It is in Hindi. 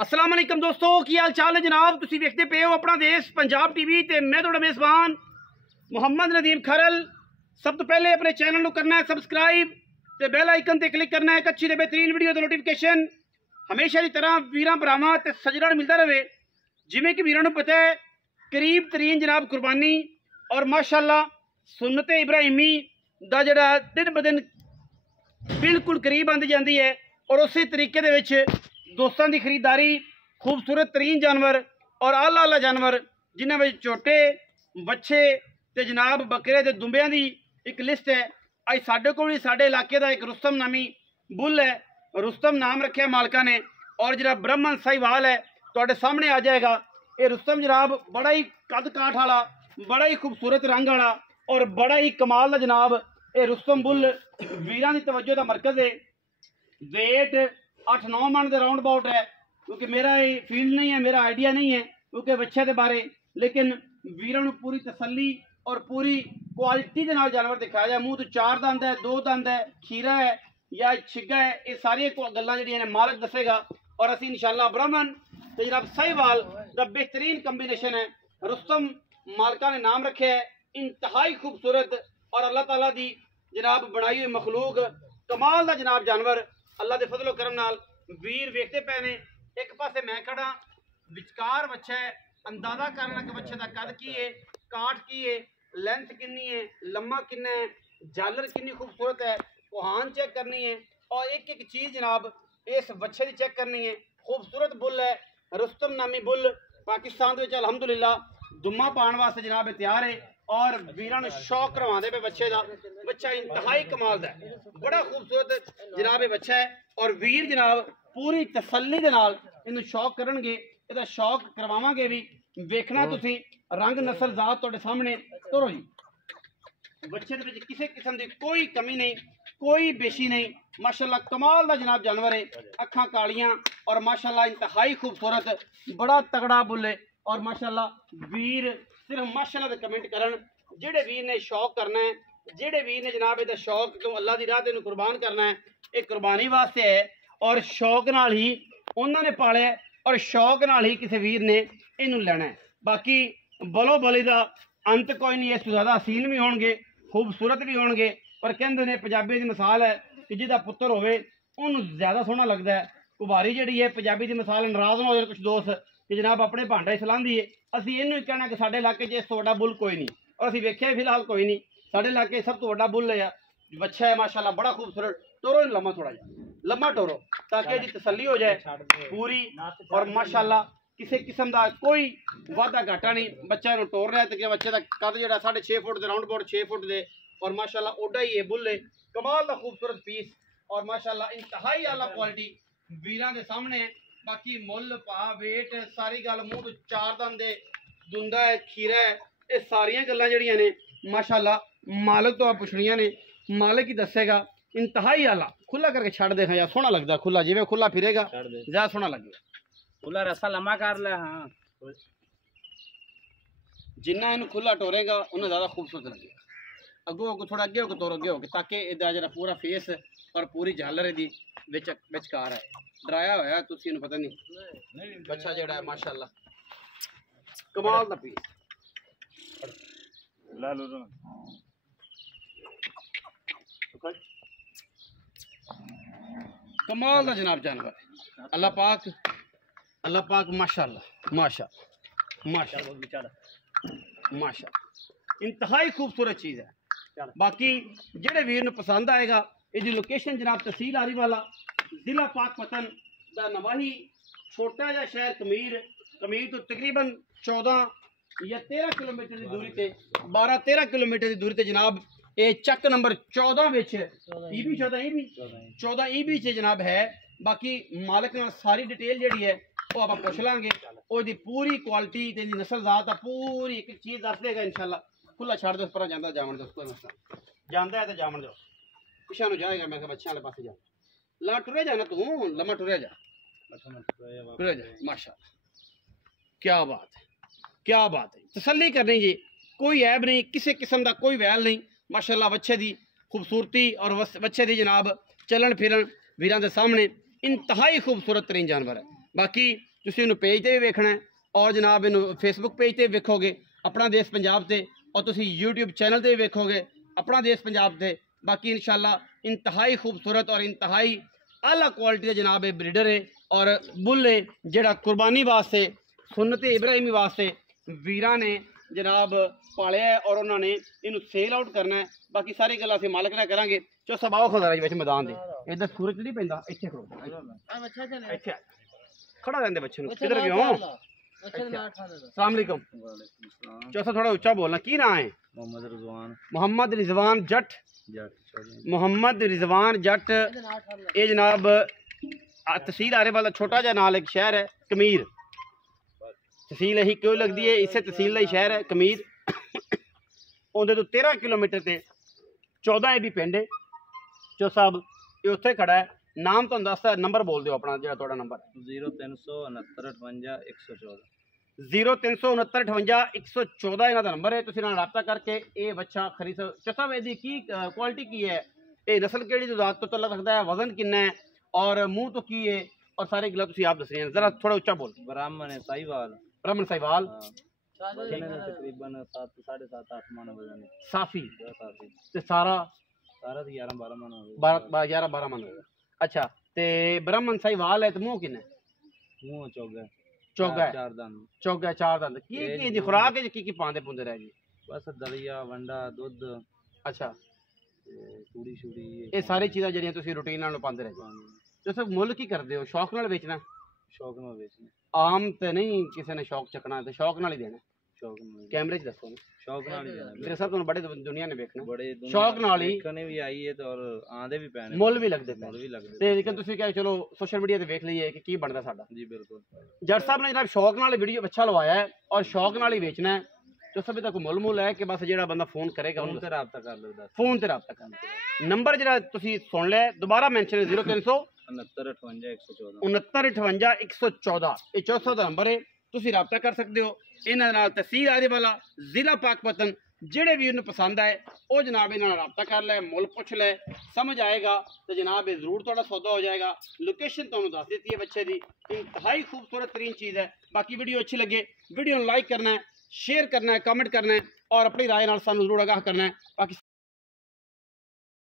अस्सलाम वालेकुम दोस्तों, की हाल चाल है जनाब। तुसी देखते पे हो अपना देश पंजाब टीवी ते मैं तुहाडा मेज़बान मुहम्मद नदीम खरल। सब तो पहले अपने चैनल को करना है सबसक्राइब ते बेल आइकन ते क्लिक करना है। अच्छी ते बेहतरीन वीडियो ते नोटिफिकेशन हमेशा की तरह वीरां भरावां ते सजणा मिलता रहे। जिवें कि वीरां नूं पता है करीब तरीन जनाब कुर्बानी और माशाअल्लाह सुन्नत इब्राहिमी दा जिहड़ा दिन ब दिन बिल्कुल करीब आती जाती है और उस तरीके दे विच दोस्तों की खरीदारी खूबसूरत तरीन जानवर और आला आला जानवर जिन्हां विच झोटे बच्चे ते जनाब बकरे ते दुंबियां की एक लिस्ट है। अज साडे कोल साडे इलाके का एक रुस्तम नामी बुल है, रुस्तम नाम रखा मालका ने और जिहड़ा ब्राह्मण साहिवाल है तुहाडे सामने आ जाएगा। ये रुस्तम जनाब बड़ा ही कद काठ वाला, बड़ा ही खूबसूरत रंग वाला और बड़ा ही कमाल का जनाब ये रुस्तम बुल वीरां दी तवज्जो का मरकज है। वेट 8-9 मन के राउंड अबाउट है, क्योंकि मेरा ये फील्ड नहीं है, मेरा आइडिया नहीं है क्योंकि बच्चे के बारे, लेकिन वीरों को पूरी तसल्ली और पूरी क्वालिटी के नाल जानवर दिखाया जाए। मूँह तो 4 दंद है, 2 दंद है, खीरा है या छिग्गा है, ये सारी गल्लां जिहड़ियां ने मालक दसेगा और असीं इंशाअल्लाह ब्राह्मण ते जनाब साहिवाल दा बेहतरीन कंबीनेशन है। रुस्तम मालका ने नाम रखे है, इंतहाई खूबसूरत और अल्लाह ताला दी जनाब बनाई हुई मखलूक कमाल का जनाब जानवर। अल्लाह के फजलो करम नाल वीर वेखते पे ने। एक पासे मैं खड़ा, विचकार बच्चा है, अंदाजा करना कि बच्चे का कद की है, काठ की है, लेंथ कितनी है, लम्मा कितना है, झालर कितनी खूबसूरत है, कोहान चेक करनी है और एक एक चीज़ जनाब इस बच्चे की चेक करनी है। खूबसूरत बुल है, रुस्तम नामी बुल पाकिस्तान में अलहमदुलिल्लाह दुम्मा पाने वास्ते जनाब तैयार है और वीरां नूं शौक करवाते पे बच्चे का। बच्चा इंतहाई कमाल का है, बड़ा खूबसूरत जनाब बच्चा है और वीर जनाब पूरी तसल्ली दे नाल इहनूं शौक करनगे, इहदा शौक करवावांगे भी। वेखना तुसीं रंग नस्ल जात तुहाडे सामने तोरो जी। बच्चे दे विच किसी किस्म की कोई कमी नहीं, कोई बेशी नहीं, माशाअल्लाह कमाल का जनाब जानवर है। अखां कालियां और माशाअल्लाह इंतहाई खूबसूरत, बड़ा तगड़ा बुल है और माशाअल्लाह वीर सिर्फ माशाअल्लाह दे कमेंट करन। जेड़े वीर ने शौक करना है, जेड़े वीर ने जनाब इहदा शौक तो अल्लाह दी राह ते इहनूं कुर्बान करना है, ये कुर्बानी वास्ते है और शौक नाल ही उन्होंने पालिया और शौक नाल ही किसी वीर ने इहनूं लैना है। बाकी बलो बली का अंत कोई नहीं, इस तो ज़्यादा हसीन भी होणगे, खूबसूरत भी होणगे, पर कहंदे ने पंजाबी की मिसाल है कि जिहदा पुत्तर होवे उहनूं ज़्यादा सोहना लगता है। कुबारी जिहड़ी है पंजाबी की मिसाल, नाराज़ ना हो जाए कुछ दोस्त कि जनाब अपने भांडा चलांदी है। असीं इहनूं ही कहना कि साडे इलाके इस तो वड्डा बुल कोई नहीं और असीं वेख्या फिलहाल कोई नहीं। साडे इलाके सब तो वड्डा बुल है, बच्चा है माशाअल्लाह बड़ा खूबसूरत। टोरो लम्मा, थोड़ा जा लम्मा टोरो ताकि इसकी तसल्ली हो जाए पूरी और माशाअल्लाह किसी किस्म का कोई वाधा घाटा नहीं। बच्चा इन्हूं टोर रहा है तो बच्चे का कद जो 6.5 फुट के राउंड अबाउट 6 फुट के और माशाअल्लाह ओडा ही है बुल है, कमाल का खूबसूरत पीस और माशाअल्लाह इंतहाई आला क्वालिटी वीरां के सामने है। बाकी मुल भा वेट सारी गल, मूँह तो 4 दंद है, दुंदा है, खीरा है, ये सारिया गल्लां जिहड़ियां ने माशाअल्लाह मालक तो आप पुछनियां ने, मालक ही दसेगा। इंतहाई आला खुला करके छड़ देखा यार, सोहना लगता खुला, जिवें खुला फिरेगा ज्यादा सोहना लगेगा। खुला रस्सा लम्बा कर ले। हाँ, जिन्ना इन्हूं खुला टोरेगा उन्ना ज़्यादा खूबसूरत लगेगा। अगों अगों थोड़ा अगे होकर तोरो, अगे होकर, ताकि इहदा जिहड़ा पूरा फेस और पूरी झालर इहदी विचकार है। डराया होया तुसीं इहनूं पता नहीं, बच्चा जिहड़ा है माशाअल्लाह कमाल दा पीस। ला लो कमाल का जनाब जानवर है। अल्लाह पाक माशाअल्लाह माशाअल्लाह माशाअल्लाह माशाअल्लाह इंतहाई खूबसूरत चीज़ है। बाकी जेड़े वीर नूं पसंद आएगा, इसकी लोकेशन जनाब तहसील आरीवाला, जिला पाकपतन दा नवाही, छोटा जा शहर कमीर तो तकरीबन 14 या 13 किलोमीटर की दूरी पे, 12-13 किलोमीटर की दूरी पे जनाब ये चक नंबर 14 विच ईबी 14 ईबी च जनाब है। बाकी मालक नाल सारी डिटेल जिहड़ी है वो आप पुछ लांगे, उसकी पूरी क्वालिटी ते नस्ल जात आ पूरी एक चीज़ दस देगा इंशाअल्लाह। खुला छड़ दो, पर जाता जावन दो, कोई मसला जाता है तो जावन दो, पिछा नु जाएगा। मैं बच्चों वाले पास जा ला टुरे जाना, तू लम्मा टुरे जा माशाअल्लाह। क्या बात है, क्या बात है, तसल्ली करनी जी, कोई ऐब नहीं, किसी किस्म का कोई वैल नहीं। माशाअल्लाह बच्चे की खूबसूरती और बच्चे की जनाब चलन फिरन वीरां दे सामने इंतहाई खूबसूरत तरीन जानवर है। बाकी ਤੁਸੀਂ ਇਹਨੂੰ ਪੇਜ ਤੇ ਵੀ ਵੇਖਣਾ ਹੈ ਔਰ ਜਨਾਬ ਇਹਨੂੰ ਫੇਸਬੁੱਕ ਪੇਜ ਤੇ ਵੇਖੋਗੇ ਆਪਣਾ ਦੇਸ਼ ਪੰਜਾਬ ਤੇ और तुसी यूट्यूब चैनल ते वेखोगे अपना देश पंजाब ते बाकी इंशाल्लाह इंतहाई खूबसूरत और इंतहाई आला क्वालिटी का जनाब ये ब्रीडर है और बुल है जेड़ा कुर्बानी वास्ते सुन्नत इब्राहिमी वास्ते वीरां ने जनाब पालिया है और उन्होंने इनू सेल आउट करना है। बाकी सारी गल्लां असीं मालक नाल करांगे। चो सब आओ खड़ा जी विच मैदान दे इधर सूरज नहीं पैंदा इत्थे खड़ो इत्थे खड़ा रहंदे बच्चे नू किधर गयो अस्सलाम वालेकुम चौथा थोड़ा ऊंचा बोलना की नाम है मोहम्मद रिजवान जट मोहम्मद रिजवान जट ये जनाब तहसील आरे वाला छोटा जा नाल एक शहर है कमीर तहसील यही क्यों लगती है इसे तहसील का ही शहर है कमीर उन्हें तो 13 किलोमीटर से 14 भी पिंड है चो साहब ये उत्थे खड़ा है नाम तो दसदा नंबर बोल दो अपना जो थोड़ा नंबर 0369581114 इन्हां दा नंबर है तुसीं नाल राब्ता करके ये बच्चा खरीद सकते साहब इसकी की क्वालिटी की है ये नस्ल केड़ी जात तो तल्लक रखता है वजन कितना है और मुंह तो की है और सारे गल्लां तुसीं आप दस रहे हैं जरा थोड़ा ऊंचा बोल ब्राह्मण है साहिवाल तकरीबन 7.5-8 मन वजन है साफी ते सारा 11-12 मन हो 11-12 मन होगा अच्छा ते ब्राह्मण साहिवाल है तो मुंह किन्ना मुंह चौगा चौगा चार दंद की खुराक है की पांदे पुंदे रह गए बस दलिया वंडा दुध अच्छा चूड़ी शूड़ी ये सारी चीज़ां जेहड़ियां तुसीं रूटीन नाल पांदे रह गए तुसीं मुੱਲ की करदे हो शौक नाल बेचना शौक नाल बेचना आम ते नहीं किसी ने शौक चकना ते शौक नाल ही देना शौक नाल कैमरे च दसो शौक नाल ही देना मेरे साहब तुहानू बड़े दुनिया ने देखना बड़े शौक नाल ही देखने भी आई है तो और आंदे भी पैने मुੱਲ भी लगदे मुੱਲ भी लगदे ते लेकिन तुसीं क्या चलो सोशल मीडिया ते देख लईए कि की बनदा साडा जी बिल्कुल जट साहब ने जनाब शौक नाल वीडियो अच्छा लवाया है और शौक नाल ही बेचना है जो सब तक मुल है कि बस जेड़ा बंदा फोन करेगा फोन ते राब्ता कर लो फोन ते राब्ता कर नंबर जेड़ा तुसीं सुन लिया दोबारा मेंशन 6958-114 ये 400 का नंबर है तुसीं राब्ता कर सकते हो इन्हां नाल तहसील आदे वाला जिला पाकपतन जेड़े भी उन्हें पसंद आए वो जनाब इन्हां नाल राब्ता कर ले मुल पुछ ले समझ आएगा तो जनाब ये जरूर थोड़ा सौदा हो जाएगा। लोकेशन तुहानू दस दी है बच्चे की इंतहाई खूबसूरत तरीन चीज़ है। बाकी वीडियो अच्छी लगे वीडियो लाइक करना है शेयर करना है कमेंट करना है और अपनी राय नाल सानू जरूर आगाह करना है। बाकी